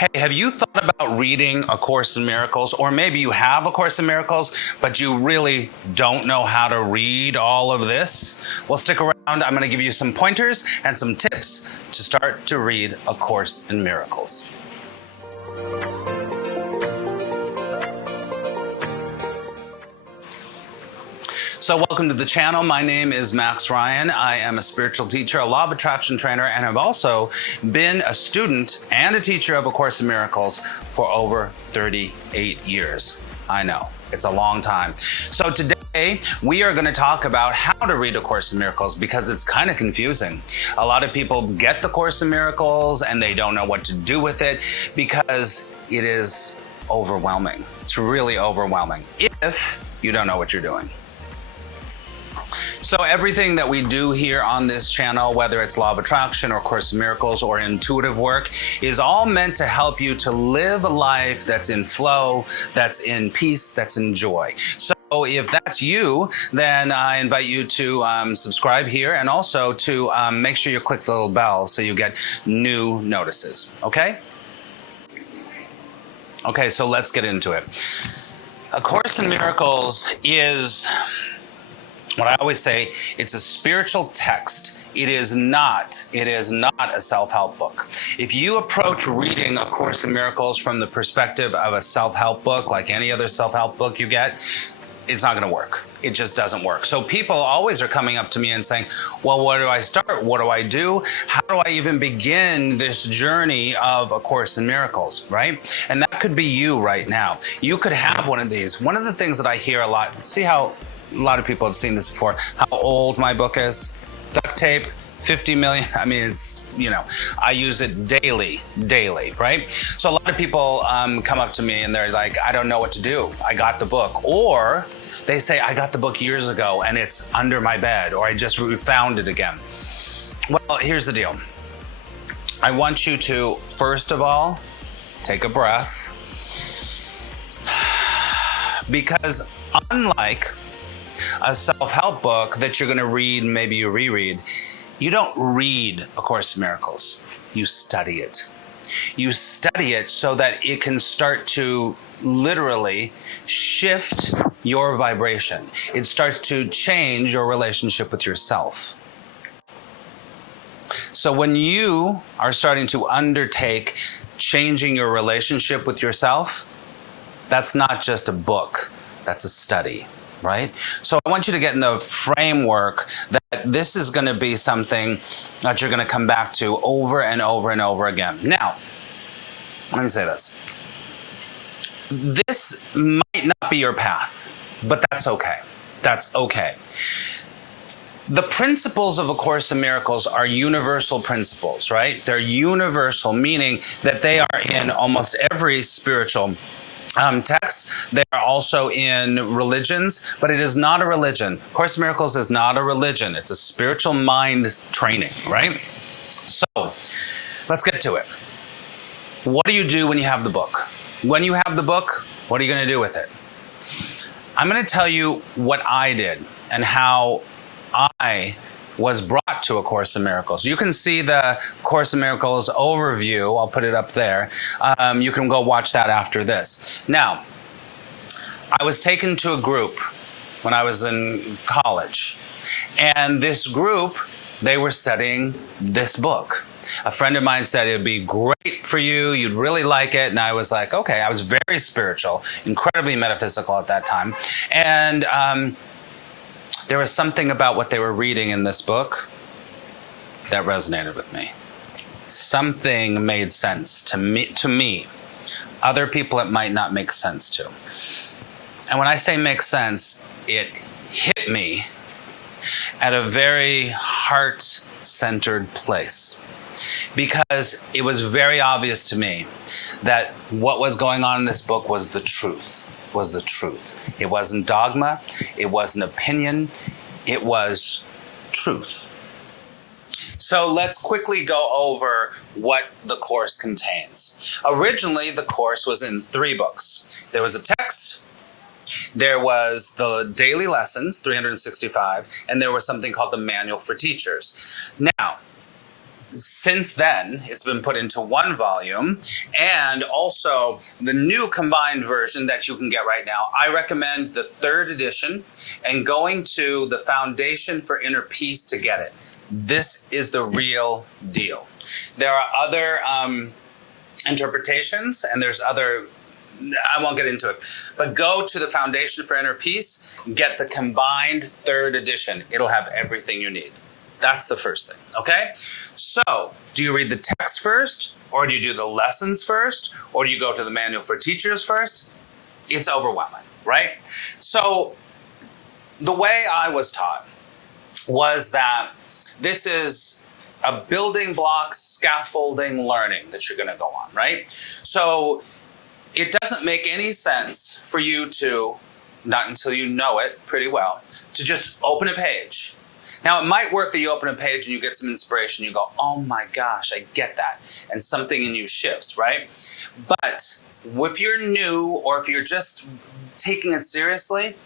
Hey, have you thought about reading A Course in Miracles? Or maybe you have A Course in Miracles, but you really don't know how to read all of this? Well, stick around. I'm going to give you some pointers and some tips to start to read A Course in Miracles. So welcome to the channel. My name is Max Ryan. I am a spiritual teacher, a law of attraction trainer, and I've also been a student and a teacher of A Course in Miracles for over 38 years. I know, it's a long time. So today we are going to talk about how to read A Course in Miracles because it's kind of confusing. A lot of people get the Course in Miracles and they don't know what to do with it because it is overwhelming. It's really overwhelming if you don't know what you're doing. So everything that we do here on this channel, whether it's Law of Attraction or Course in Miracles or intuitive work, is all meant to help you to live a life that's in flow, that's in peace, that's in joy. So if that's you, then I invite you to subscribe here and also to make sure you click the little bell so you get new notices, okay? Okay, so let's get into it. A Course in Miracles is, what I always say, it's a spiritual text. It is not a self-help book. If you approach reading A Course in Miracles from the perspective of a self-help book, like any other self-help book you get, it's not going to work. It just doesn't work. So people always are coming up to me and saying, well, where do I start? What do I do? How do I even begin this journey of A Course in Miracles, right? And that could be you right now. You could have one of these. One of the things that I hear a lot, see how a lot of people have seen this before, how old my book is. Duct tape, 50 million. I mean, it's, I use it daily, right? So a lot of people come up to me and they're like, I don't know what to do. I got the book. Or they say, I got the book years ago and it's under my bed, or I just found it again. Well, here's the deal. I want you to, first of all, take a breath. Because unlike a self-help book that you're going to read, maybe you reread, you don't read A Course in Miracles. You study it. You study it so that it can start to literally shift your vibration. It starts to change your relationship with yourself. So when you are starting to undertake changing your relationship with yourself, that's not just a book, that's a study. Right? So I want you to get in the framework that this is going to be something that you're going to come back to over and over and over again. Now, let me say this. This might not be your path, but that's okay. That's okay. The principles of A Course in Miracles are universal principles, right? They're universal, meaning that they are in almost every spiritual texts. They are also in religions, but it is not a religion. Course in Miracles is not a religion. It's a spiritual mind training, right? So let's get to it. What do you do when you have the book? When you have the book, what are you going to do with it? I'm going to tell you what I did and how I was brought to A Course in Miracles. You can see the Course in Miracles overview. I'll put it up there. You can go watch that after this. Now, I was taken to a group when I was in college. And this group, they were studying this book. A friend of mine said, it'd be great for you. You'd really like it. And I was like, okay. I was very spiritual, incredibly metaphysical at that time. And there was something about what they were reading in this book that resonated with me. Something made sense to me. Other people it might not make sense to. And when I say make sense, it hit me at a very heart-centered place. Because it was very obvious to me that what was going on in this book was the truth. It wasn't dogma, it wasn't opinion, it was truth. So let's quickly go over what the course contains. Originally, the course was in 3 books. There was a text, there was the daily lessons, 365, and there was something called the Manual for Teachers. Now, since then, it's been put into one volume, and also the new combined version that you can get right now. I recommend the 3rd edition and going to the Foundation for Inner Peace to get it. This is the real deal. There are other interpretations, and there's other, I won't get into it, but go to the Foundation for Inner Peace, get the combined 3rd edition. It'll have everything you need. That's the first thing, okay? So, do you read the text first, or do you do the lessons first, or do you go to the Manual for Teachers first? It's overwhelming, right? So, the way I was taught was that this is a building block, scaffolding learning that you're going to go on, right? So, it doesn't make any sense for you to, not until you know it pretty well, to just open a page. Now, it might work that you open a page and you get some inspiration. You go, oh my gosh, I get that. And something in you shifts, right? But if you're new or if you're just taking it seriously,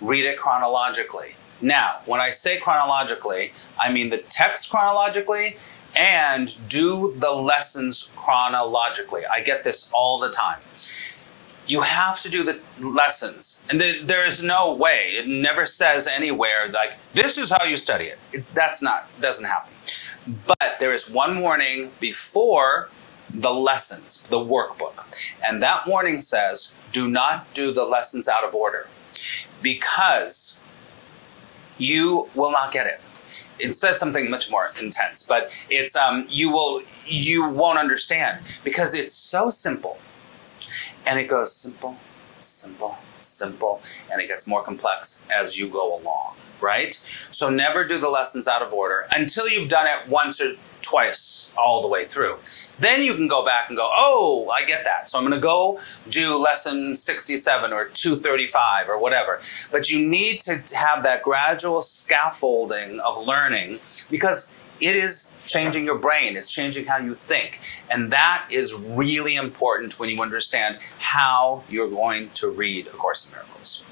read it chronologically. Now, when I say chronologically, I mean the text chronologically and do the lessons chronologically. I get this all the time. You have to do the lessons. And there is no way. It never says anywhere like, this is how you study it. Doesn't happen. But there is one warning before the lessons, the workbook. And that warning says, do not do the lessons out of order, because you will not get it. It says something much more intense, but it's you won't understand, because it's so simple. And it goes simple, simple, simple, and it gets more complex as you go along, right? So never do the lessons out of order until you've done it once or twice all the way through. Then you can go back and go, oh, I get that. So I'm going to go do lesson 67 or 235 or whatever. But you need to have that gradual scaffolding of learning, because it is changing your brain. It's changing how you think. And that is really important when you understand how you're going to read A Course in Miracles.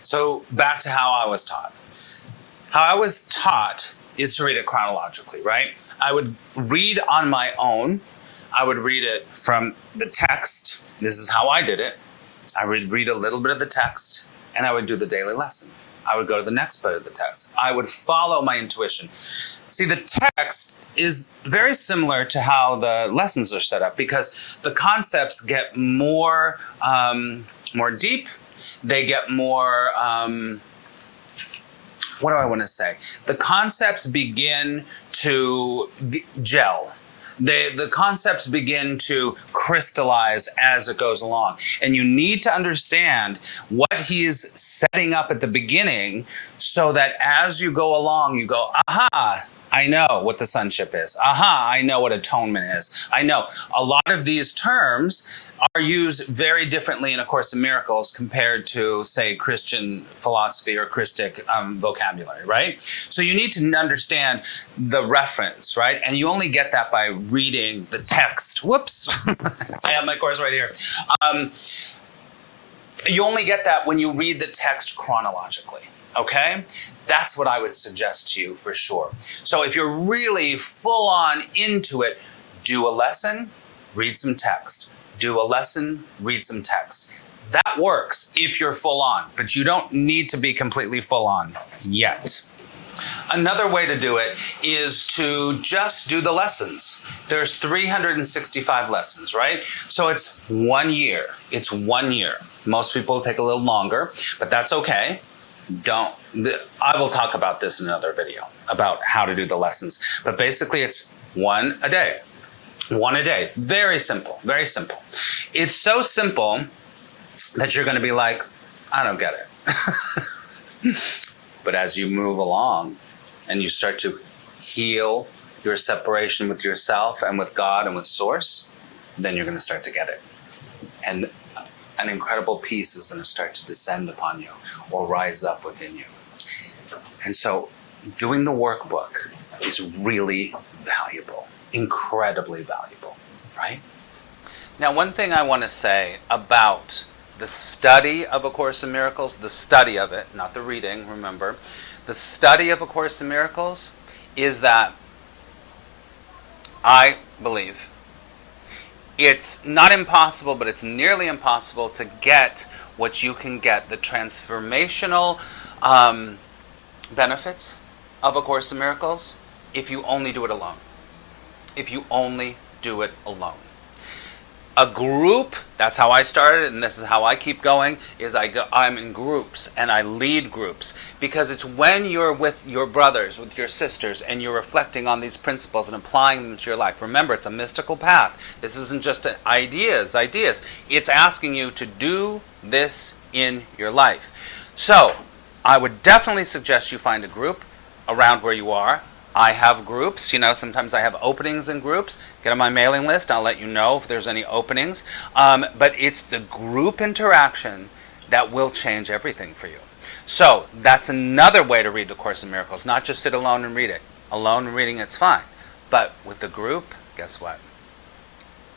So back to how I was taught. How I was taught is to read it chronologically, right? I would read on my own. I would read it from the text. This is how I did it. I would read a little bit of the text, and I would do the daily lesson. I would go to the next bit of the text. I would follow my intuition. See, the text is very similar to how the lessons are set up, because the concepts get more deep. They get more, what do I want to say? The concepts begin to gel. The concepts begin to crystallize as it goes along. And you need to understand what he's setting up at the beginning, so that as you go along, you go, aha, I know what the sonship is. Aha, I know what atonement is. I know. A lot of these terms are used very differently in A Course in Miracles compared to, say, Christian philosophy or Christic vocabulary, right? So you need to understand the reference, right? And you only get that by reading the text. Whoops. I have my course right here. You only get that when you read the text chronologically, okay? That's what I would suggest to you for sure. So if you're really full on into it, do a lesson, read some text. Do a lesson, read some text. That works if you're full on, but you don't need to be completely full on yet. Another way to do it is to just do the lessons. There's 365 lessons, right? So it's 1 year. It's 1 year. Most people take a little longer, but that's okay. I will talk about this in another video, about how to do the lessons. But basically it's one a day. One a day. Very simple. Very simple. It's so simple that you're going to be like, I don't get it. But as you move along and you start to heal your separation with yourself and with God and with Source, then you're going to start to get it. And an incredible peace is going to start to descend upon you or rise up within you. And so doing the workbook is really valuable, incredibly valuable, right? Now, one thing I want to say about the study of A Course in Miracles, the study of it, not the reading, remember, the study of A Course in Miracles is that I believe it's not impossible, but it's nearly impossible to get what you can get, the transformational benefits of A Course in Miracles, if you only do it alone. If you only do it alone. A group, that's how I started, and this is how I keep going, is I'm in groups, and I lead groups. Because it's when you're with your brothers, with your sisters, and you're reflecting on these principles and applying them to your life. Remember, it's a mystical path. This isn't just ideas. It's asking you to do this in your life. So, I would definitely suggest you find a group around where you are. I have groups, sometimes I have openings in groups. Get on my mailing list, I'll let you know if there's any openings. But it's the group interaction that will change everything for you. So that's another way to read the Course in Miracles, not just sit alone and read it. Alone reading it's fine. But with the group, guess what?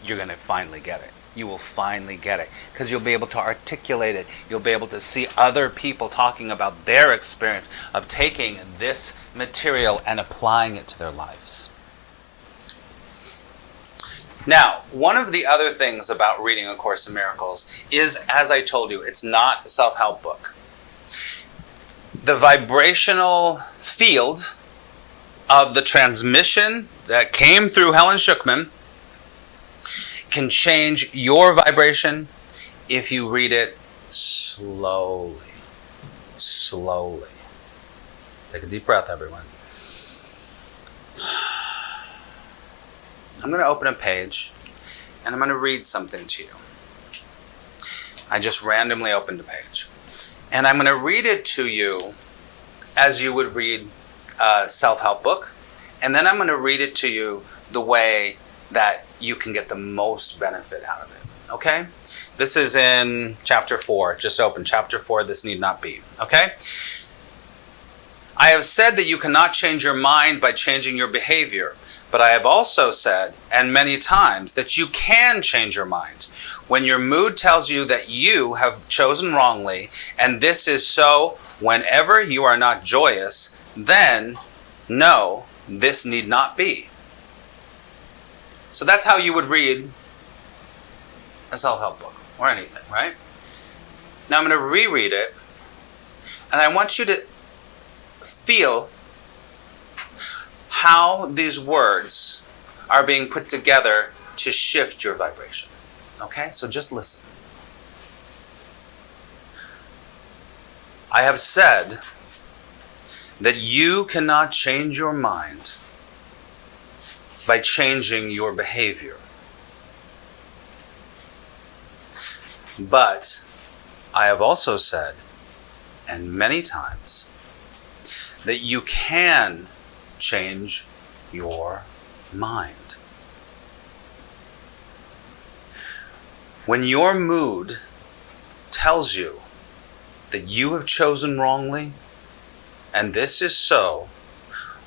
You're going to finally get it. You will finally get it because you'll be able to articulate it. You'll be able to see other people talking about their experience of taking this material and applying it to their lives. Now, one of the other things about reading A Course in Miracles is, as I told you, it's not a self-help book. The vibrational field of the transmission that came through Helen Schucman can change your vibration if you read it slowly. Slowly. Take a deep breath, everyone. I'm going to open a page and I'm going to read something to you. I just randomly opened a page. And I'm going to read it to you as you would read a self-help book. And then I'm going to read it to you the way that you can get the most benefit out of it. Okay? This is in chapter 4. Just open chapter 4. This need not be. Okay? I have said that you cannot change your mind by changing your behavior. But I have also said, and many times, that you can change your mind. When your mood tells you that you have chosen wrongly, and this is so whenever you are not joyous, then no, this need not be. So that's how you would read a self-help book or anything, right? Now I'm going to reread it, and I want you to feel how these words are being put together to shift your vibration. Okay? So just listen. I have said that you cannot change your mind by changing your behavior. But I have also said, and many times, that you can change your mind. When your mood tells you that you have chosen wrongly, and this is so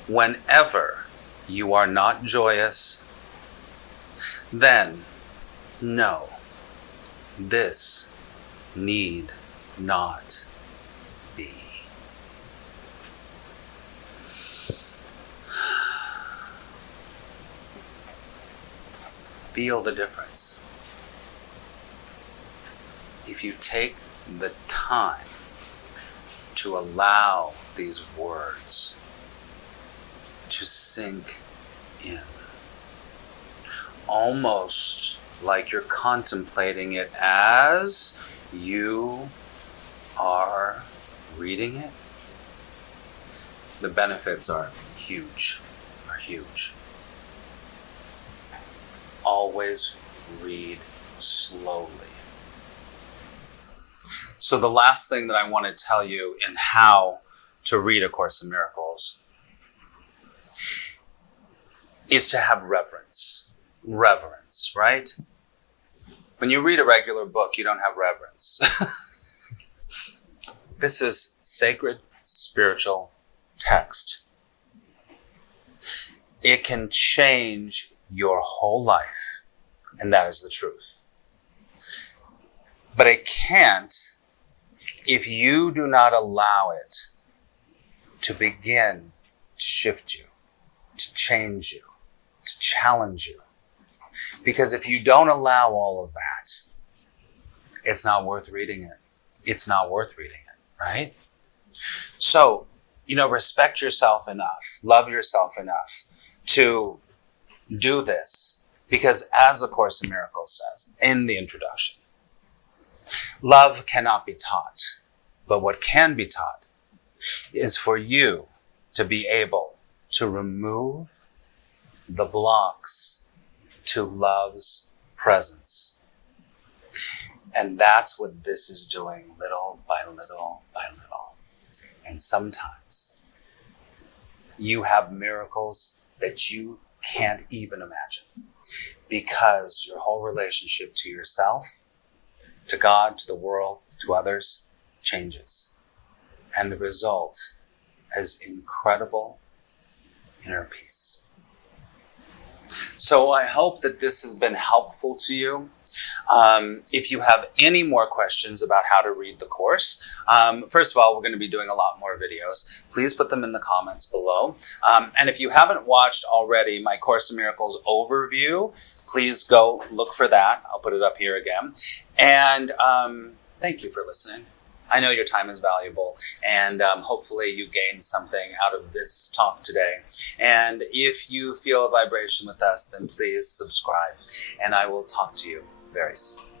whenever you are not joyous, then no, this need not be. Feel the difference. If you take the time to allow these words to sink in, almost like you're contemplating it as you are reading it, the benefits are huge, Always read slowly. So the last thing that I want to tell you in how to read A Course in Miracles is to have reverence. Reverence, right? When you read a regular book, you don't have reverence. This is sacred, spiritual text. It can change your whole life, and that is the truth. But it can't if you do not allow it to begin to shift you, to change you. to challenge you. Because if you don't allow all of that, it's not worth reading it. It's not worth reading it, right? So, respect yourself enough, love yourself enough to do this. Because as A Course in Miracles says in the introduction, love cannot be taught, but what can be taught is for you to be able to remove the blocks to love's presence. And that's what this is doing, little by little by little. And sometimes you have miracles that you can't even imagine, because your whole relationship to yourself, to God, to the world, to others changes. And the result is incredible inner peace. So I hope that this has been helpful to you. If you have any more questions about how to read the course, first of all, we're going to be doing a lot more videos. Please put them in the comments below. And if you haven't watched already my Course in Miracles overview, please go look for that. I'll put it up here again. And thank you for listening. I know your time is valuable, and hopefully you gained something out of this talk today. And if you feel a vibration with us, then please subscribe, and I will talk to you very soon.